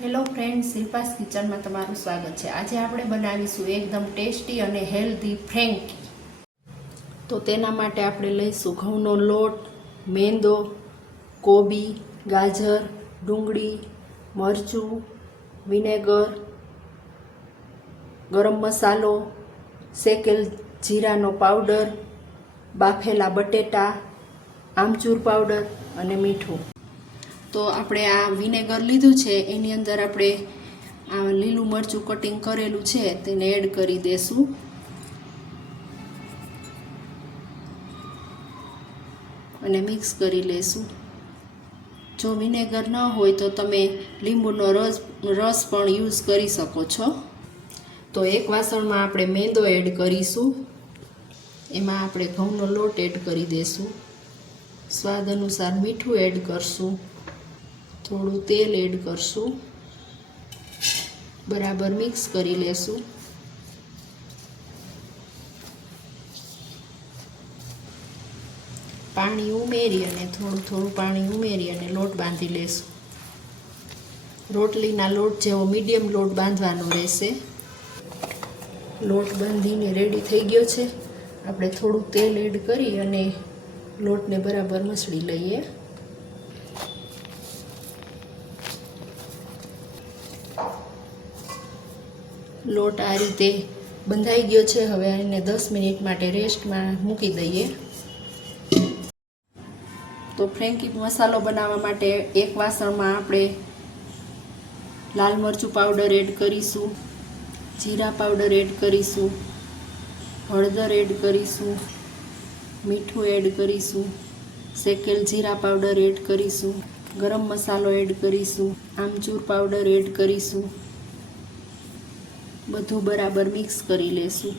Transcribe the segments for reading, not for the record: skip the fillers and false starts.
Hello friends, શિલ્પાસ કિચનમાં તમારું સ્વાગત છે। આજે આપણે બનાવીશું એકદમ ટેસ્ટી અને હેલ્ધી ફ્રેન્કી। તો તેના માટે આપણે લઈશું ઘઉંનો લોટ, મેંદો, કોબી, ગાજર, ડુંગળી, મરચું, વિનેગર, ગરમ મસાલો, શેકેલ જીરાનો પાવડર, બાફેલા બટેટા, આમચૂર પાવડર અને મીઠું। તો આપણે આ વિનેગર લીધું છે, એની અંદર આપણે આ લીલું મરચું કટિંગ કરેલું છે તેને એડ કરી દેશું અને મિક્સ કરી લેશું। જો વિનેગર ન હોય તો તમે લીંબુનો રસ પણ યુઝ કરી શકો છો। તો એક વાસણમાં આપણે મેંદો એડ કરીશું, એમાં આપણે ઘઉંનો લોટ એડ કરી દેશું, સ્વાદ અનુસાર મીઠું એડ કરશું, થોડું તેલ એડ કરશું, બરાબર મિક્સ કરી લેશું। પાણી ઉમેરી અને થોડું પાણી ઉમેરી અને લોટ બાંધી લેશું। રોટલીના લોટ જેવો મીડિયમ લોટ બાંધવાનો રહેશે। લોટ બાંધીને રેડી થઈ ગયો છે। આપણે થોડું તેલ એડ કરી અને લોટને બરાબર મસળી લઈએ। લોટ આ રીતે બંધાઈ ગયો છે। હવે એને 10 મિનિટ માટે રેસ્ટમાં મૂકી દઈએ। તો ફ્રેન્કી મસાલો બનાવવા માટે એક વાસણમાં આપણે લાલ મરચું પાવડર એડ કરીશું, જીરા પાવડર એડ કરીશું, હળદર એડ કરીશું, મીઠું એડ કરીશું, શેકેલ જીરા પાવડર એડ કરીશું, ગરમ મસાલો એડ કરીશું, આમચૂર પાવડર એડ કરીશું। બધું બરાબર મિક્સ કરી લેશું।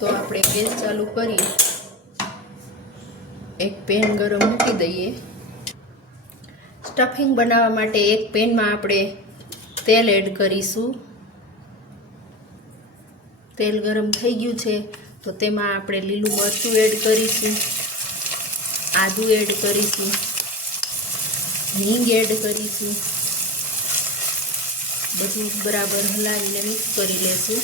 તો આપણે ગેસ ચાલુ કરી એક પેન ગરમ મૂકી દઈએ। સ્ટફિંગ બનાવવા માટે એક પેનમાં આપણે તેલ એડ કરીશું। તેલ ગરમ થઈ ગયું છે તો તેમાં આપણે લીલું મરચું એડ કરીશું, આદું એડ કરીશું, હિંગ એડ કરીશું, બધું બરાબર હલાવીને મિક્સ કરી લેશું।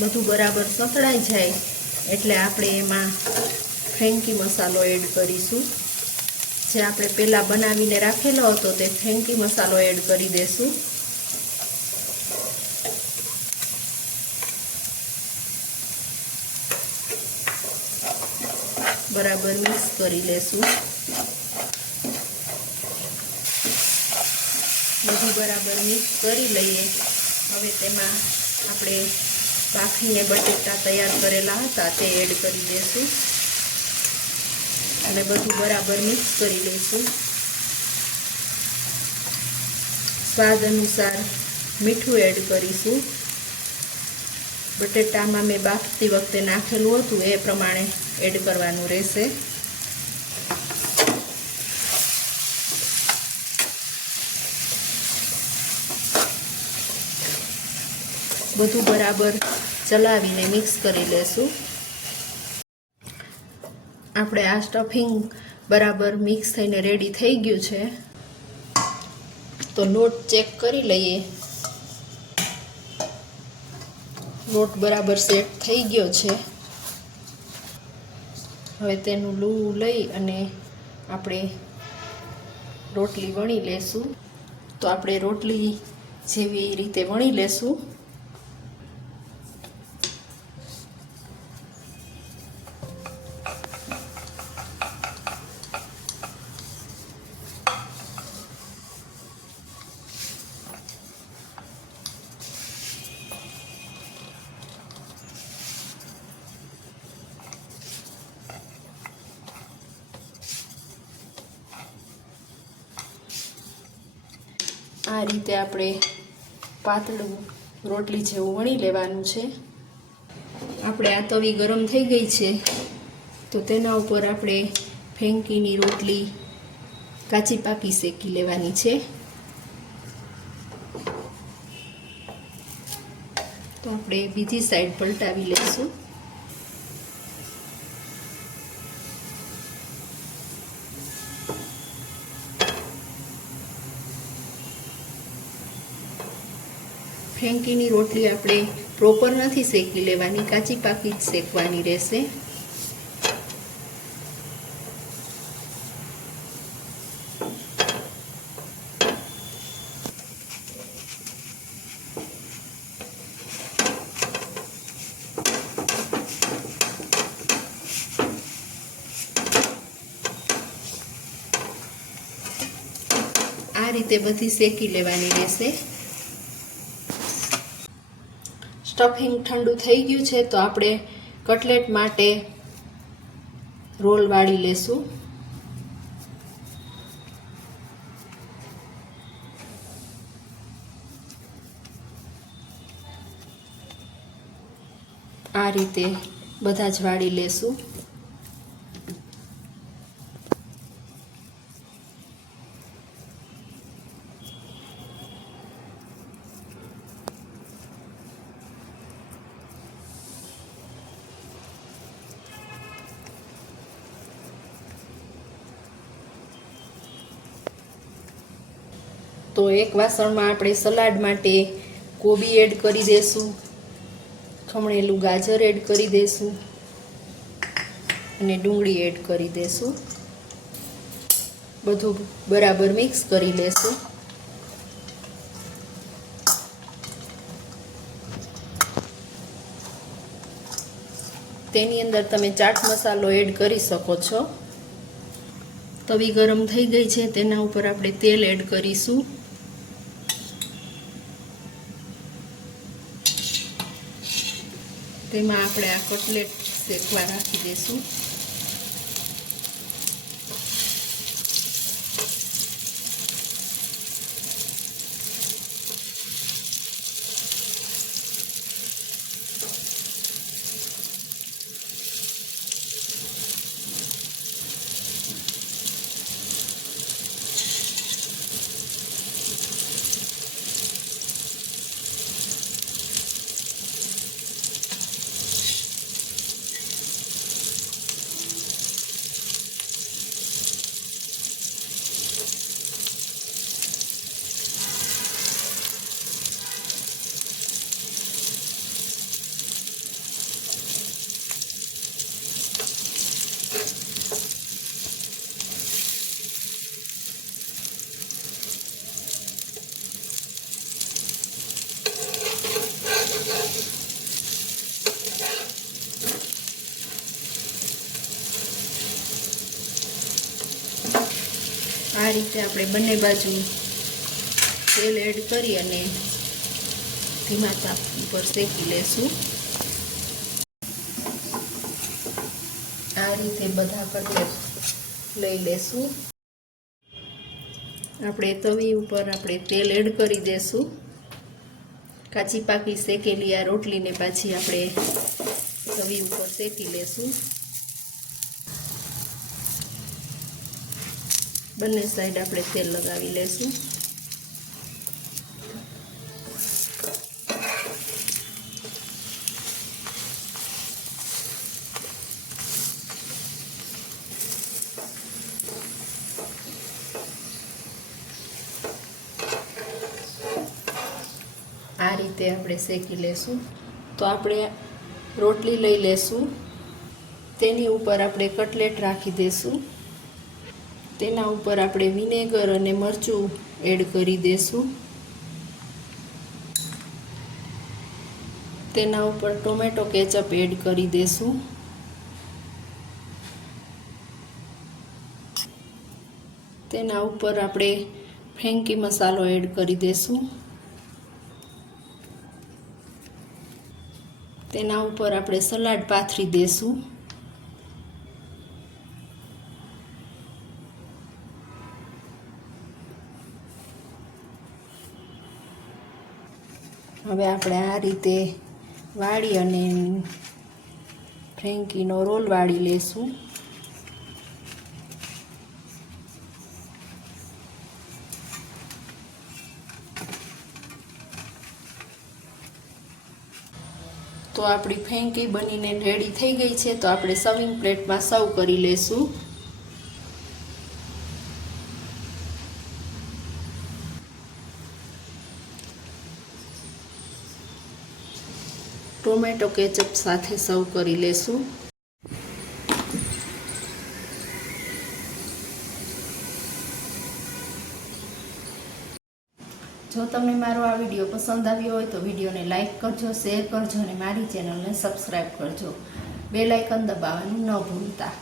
બધું બરાબર સતળાઈ જાય એટલે આપણે એમાં ફ્રેન્કી મસાલો એડ કરીશું। જે આપણે પહેલાં બનાવીને રાખેલો હતો તે ફ્રેન્કી મસાલો એડ કરી દેશું। બરાબર મિક્સ કરી લેશું। બધું બરાબર મિક્સ કરી લઈએ। હવે તેમાં આપણે બાફીને બટેટા તૈયાર કરેલા હતા તે એડ કરી દેશું અને બધું બરાબર મિક્સ કરી લઈશું। સ્વાદ અનુસાર મીઠું એડ કરીશું। બટેટામાં મેં બાફતી વખતે નાખેલું હતું એ પ્રમાણે એડ કરવાનું રહેશે। બધું બરાબર ચલાવીને મિક્સ કરી લેશું। આપણે આ સ્ટફિંગ બરાબર મિક્સ થઈને રેડી થઈ ગયું છે। તો લોટ ચેક કરી લઈએ। લોટ બરાબર સેટ થઈ ગયો છે। હવે તેનું લૂવું લઈ અને આપણે રોટલી વણી લેશું। તો આપણે રોટલી જેવી રીતે વણી લેશું। આ રીતે આપણે પાતળું રોટલી જેવું વણી લેવાનું છે। આપણે આ તવી ગરમ થઈ ગઈ છે તો તેના ઉપર આપણે ફ્રેન્કીની રોટલી કાચી પાકી શેકી લેવાની છે। તો આપણે બીજી સાઈડ પલટાવી લઈશું. ફ્રેન્કીની રોટલી આપણે પ્રોપર નથી શેકી લેવાની, કાચી પાકી જ શેકવાની રહેશે. આ રીતે બધી શેકી લેવાની રહેશે. સ્ટફિંગ ઠંડુ થઈ ગયું છે તો આપણે કટલેટ માટે રોલ વાળી લેશું. આ રીતે બધા જ વાળી લેશું. તો એક વાસણમાં આપણે સલાડ માટે કોબી એડ કરી દઈશું, ખમણેલું ગાજર એડ કરી દઈશું અને ડુંગળી એડ કરી દઈશું. બધું બરાબર મિક્સ કરી લેશું. તેની અંદર તમે ચાટ મસાલો એડ કરી શકો છો. તવી ગરમ થઈ ગઈ છે, તેના ઉપર આપણે તેલ એડ કરીશું. તેમાં આપણે આ કટલેટ શેકવા રાખી દઈશું. આ રીતે આપણે બંને બાજુ તેલ એડ કરી અને ધીમા તાપ ઉપર શેકી લેશું. આ રીતે બધા કટલેટ લઈ લેશું. આપણે તવી ઉપર આપણે તેલ એડ કરી દેશું. કાચી પાકી શેકેલી આ રોટલીને પાછી આપણે તવી ઉપર શેકી લેશું. બંને સાઈડ આપણે તેલ લગાવી લેશું. આ રીતે આપણે શેકી લેશું. તો આપણે રોટલી લઈ લેશું. તેની ઉપર આપણે કટલેટ રાખી દેશું. તેના ઉપર આપણે વિનેગર અને મરચું એડ કરી દેશું. તેના ઉપર ટોમેટો કેચઅપ એડ કરી દેશું. તેના ઉપર આપણે ફ્રેન્કી મસાલો એડ કરી દેશું. તેના ઉપર આપણે સલાડ પાથરી દેશું. હવે આપણે આ રીતે વાળી અને ફ્રેન્કીનો રોલ વાળી લેશું. તો આપણી ફેંકી બનીને રેડી થઈ ગઈ છે. તો આપણે સર્વિંગ પ્લેટમાં સર્વ કરી લેશું. ટોમેટો કેચઅપ સાથે સર્વ કરી લેશું. જો તમને મારો આ વિડીયો પસંદ આવ્યો હોય તો વિડીયોને લાઈક કરજો, શેર કરજો અને મારી ચેનલને સબસ્ક્રાઈબ કરજો. બેલ આઇકન દબાવવાનું ન ભૂલતા.